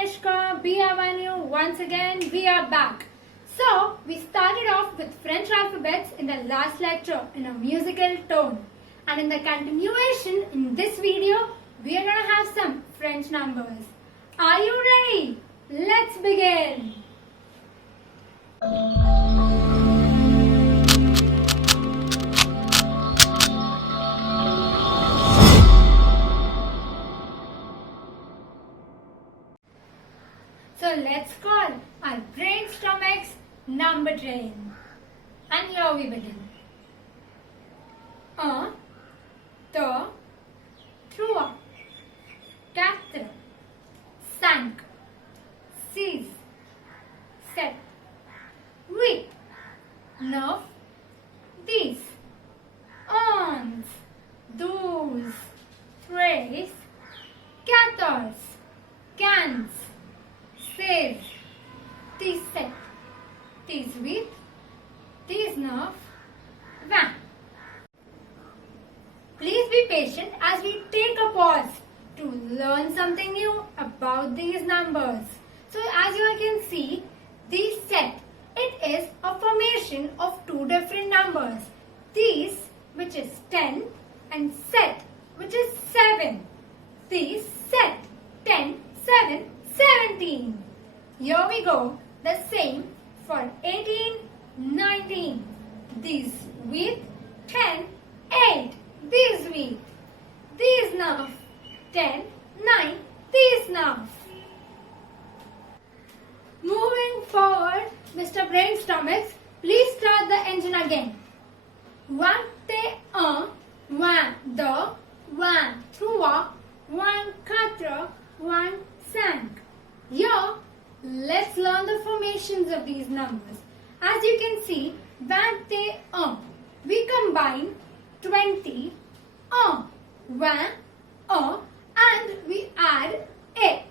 Kanishka, Be Avenue. Once again, we are back. So, we started off with French alphabets in the last lecture in a musical tone. And in the continuation, in this video, we are going to have some French numbers. Are you ready? Let's begin. So let's call our brainstormx number train. And here we begin. Un, deux, trois, quatre, cinq, six, sept, huit, neuf, dix, onze, douze, treize, quatorze, quinze, 16, 17, 18, 19, 20. Please be patient as we take a pause to learn something new about these numbers. So as you all can see, this set, it is a formation of two different numbers. These, which is 10, and set, which is 7. These set, 10, 7, 17. Here we go, the same for 18, 19. These with 10, 8. These with. These now. 10, 9. These now. Moving forward, Mr. Brainstormx, please start the engine again. 1, 1, 1, 2, 1, 3, 1, 4, 1, 5. Here, let's learn the formations of these numbers. As you can see, 21, we combine 20, 1, and we add a.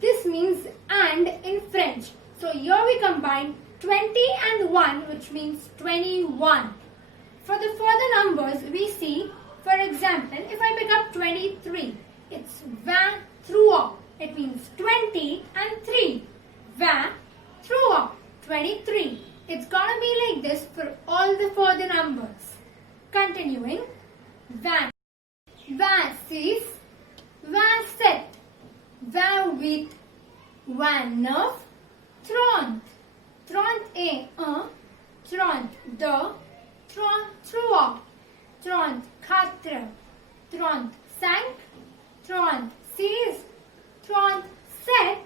This means and in French. So here we combine 20 and 1, which means 21. For the further numbers, we see, for example, if I pick up 23, it's 23. It means 20 and 3. 23. It's gonna be like this for all the further numbers. Continuing. 26, 27, 28, 29, 30, 31, 32, 33, 34, 35, 36, 37,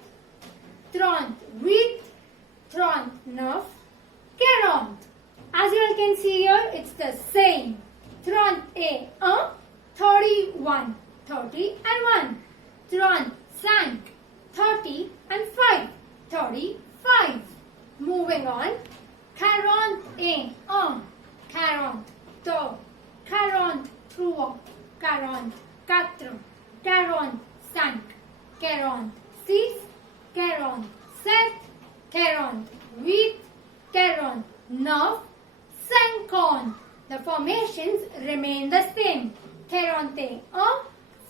38, 39, 40. As you all can see here, it's the same. 31, 31, 30 and 1. 35, 30 and 5. 35. Moving on. 41, 42, 43, 44, 45, 46, 47, 48, 49, 50. The formations remain the same. 41,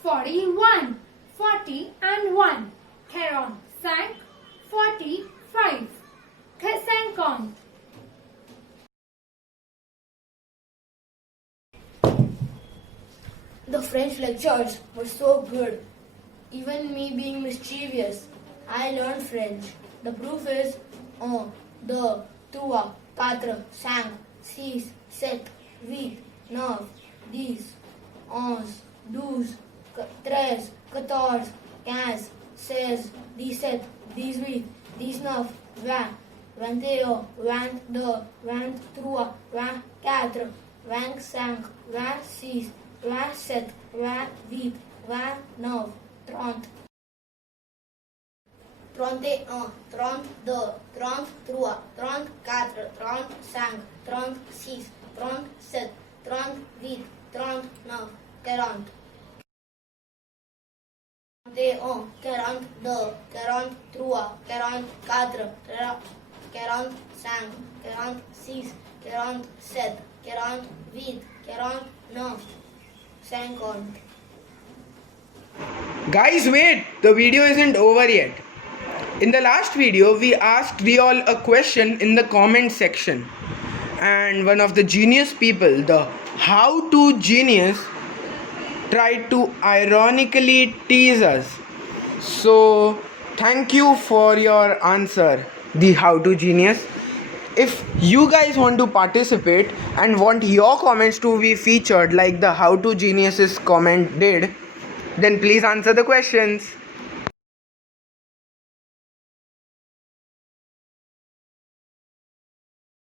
41, 40 and 1. 45, 45, 50. The French lectures were so good. Even me being mischievous, I learned French. The proof is 1, 2, 3, 4, 5, 6, 7, 8, 9, 10, 11, 12, 13, 14, 15, 16, 17, 18, 19, 20, 21, 22, 23, 24, 25, 26, 27, 28, 29, 30, 31, 32, 33, 34, 35, 36, 37, 38, 39, 40. 41, 42, 43, 44, 45, 46, 47, 48, 49, 50. Guys, wait! The video isn't over yet. In the last video, we asked you all a question in the comment section, and one of the genius people, the how to genius, tried to ironically tease us. So, thank you for your answer, the how to genius. If you guys want to participate and want your comments to be featured like the how to geniuses comment did, then please answer the questions.